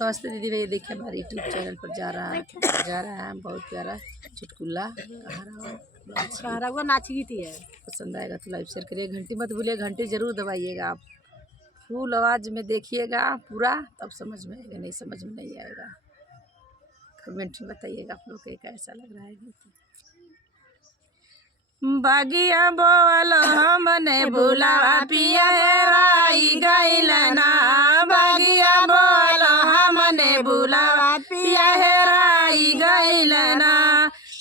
नमस्ते दीदी भैया, देखिए हमारे यूट्यूब चैनल पर जा रहा है बहुत प्यारा चुटकुला कहा हुआ नाच गीती है। पसंद आएगा तो लाइक शेयर करिए, घंटी मत भूलिए, घंटी जरूर दबाइएगा। आप फुल आवाज़ में देखिएगा पूरा, तब समझ में आएगा, नहीं समझ में नहीं आएगा। कमेंट में बताइएगा आप लोग को कैसा लग रहा है गीत। बागिया बोल हमने भूलावा पिया हेराई गइल ना, बागिया बोल हमने भूलावा पिया हेराई गइल ना,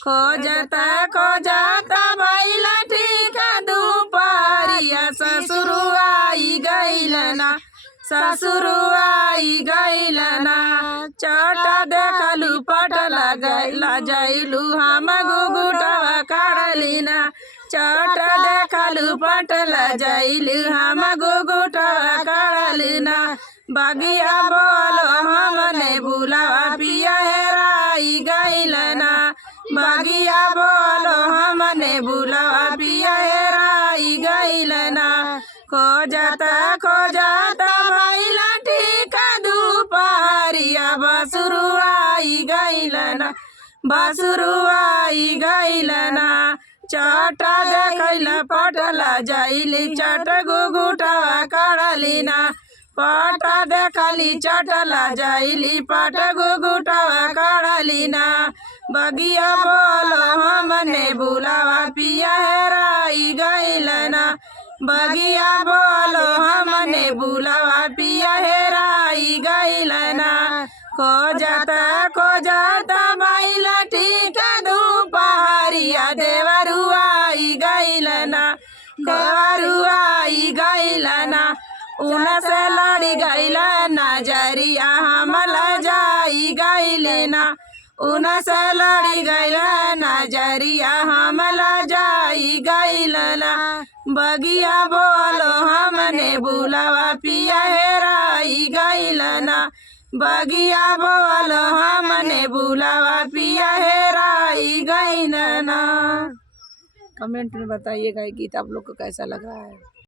खोजता खोजता भइल ठीक दुपहरिया, ससुर आई गइल ना, ससुर आई गइल ना, चट देखलू पटल गइला जइलू हम गुगुटवा काढ़लिना, चट देखलू पटल जइलू हम गुगुटवा काढ़लिना, बगिया बोलो हमने भूलावा पिया हेराई गइल ना, बगिया बोलो हमने भूलावा पिया हेराई गइल ना, खोजता खोजता भइल ठीक दुपहरिया, बसुरु आई गइल ना, बसुरु आई गइल ना, चट देखैल पटल जइली चट गुगुटवा काढ़लिना, पट देखली चटल जइली पट गुगुटवा काढ़लिना, बगिया बोलो हमने भूलावा पिया हेराई गइल ना, बगिया बोलो हमने भूलावा पिया हेराई गइल ना, खोजता खोजता भइल ठीक दुपहरिया, देवरु आई गइल ना, देवरु आई गइल ना, उन से लड़ी गइल नजरिया हमल जाई गइल ना, उन से लड़ी गइल नजरिया हमल जाई गइल ना, बगिया बोलो हमने भूलावा पिया हेराई गइल ना, बगिया बोलो हमने भूलावा पिया हेराई गइल ना। कमेंट में बताइएगा ये गीत आप लोग को कैसा लग रहा है।